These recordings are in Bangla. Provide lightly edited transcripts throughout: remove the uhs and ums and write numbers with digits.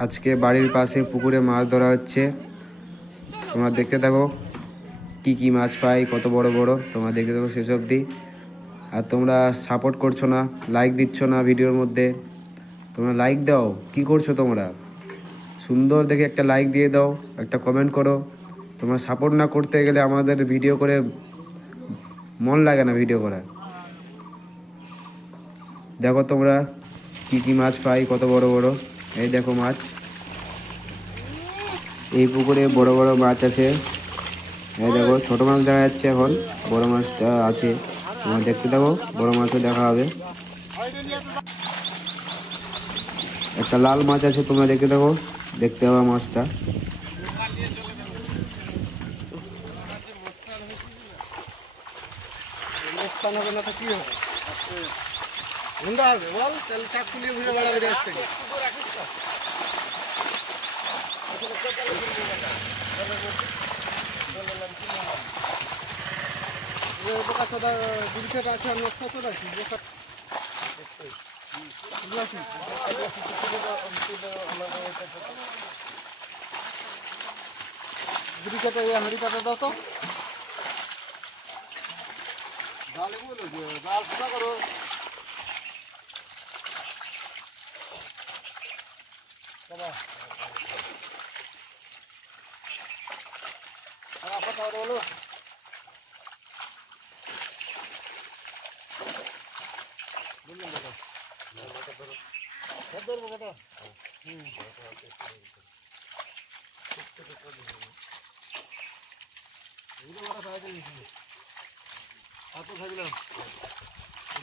আজকে বাড়ির পাশে পুকুরে মাছ ধরা হচ্ছে। তোমরা দেখতে থাকো কি কি মাছ পাই, কত বড় বড়, তোমরা দেখতে থাকো শেষ অবধি। আর তোমরা সাপোর্ট করছো না, লাইক দিচ্ছ না ভিডিওর মধ্যে। তোমরা লাইক দাও, কি করছো তোমরা? সুন্দর দেখে একটা লাইক দিয়ে দাও, একটা কমেন্ট করো। তোমরা সাপোর্ট না করতে গেলে আমাদের ভিডিও করে মন লাগে না ভিডিও করার। দেখো তোমরা কি কি মাছ পাই, কত বড় বড়। এই দেখো মাছ, এই পুকুরে বড় বড় মাছ আছে। এই দেখো ছোট মাছ দেখা যাচ্ছে, এখন বড় মাছটা আছে। তোমরা দেখতে থাকো, বড় মাছও দেখা হবে। একটা লাল মাছ আছে, তোমরা দেখতে থাকো, দেখতে হবে মাছটা। হাঁড়ি পাতা দাও তো, জাল জাল ফুটা করো। বলো ধরবো বেটা।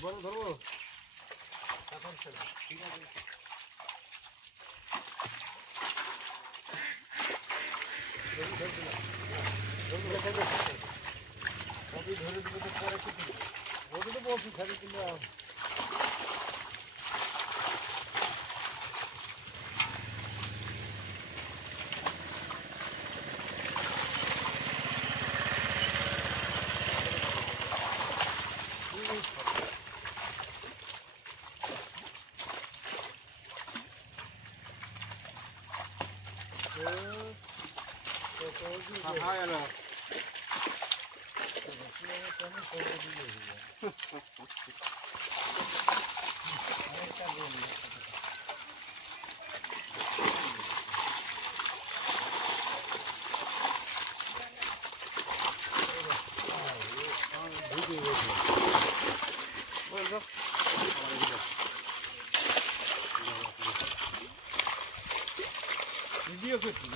বড় ধরবো ঠিক আছে। সবই ধরে দিবে তো পরে কি করবো? ওটা তো বলছি খালি কিনা ভিডিও করছি।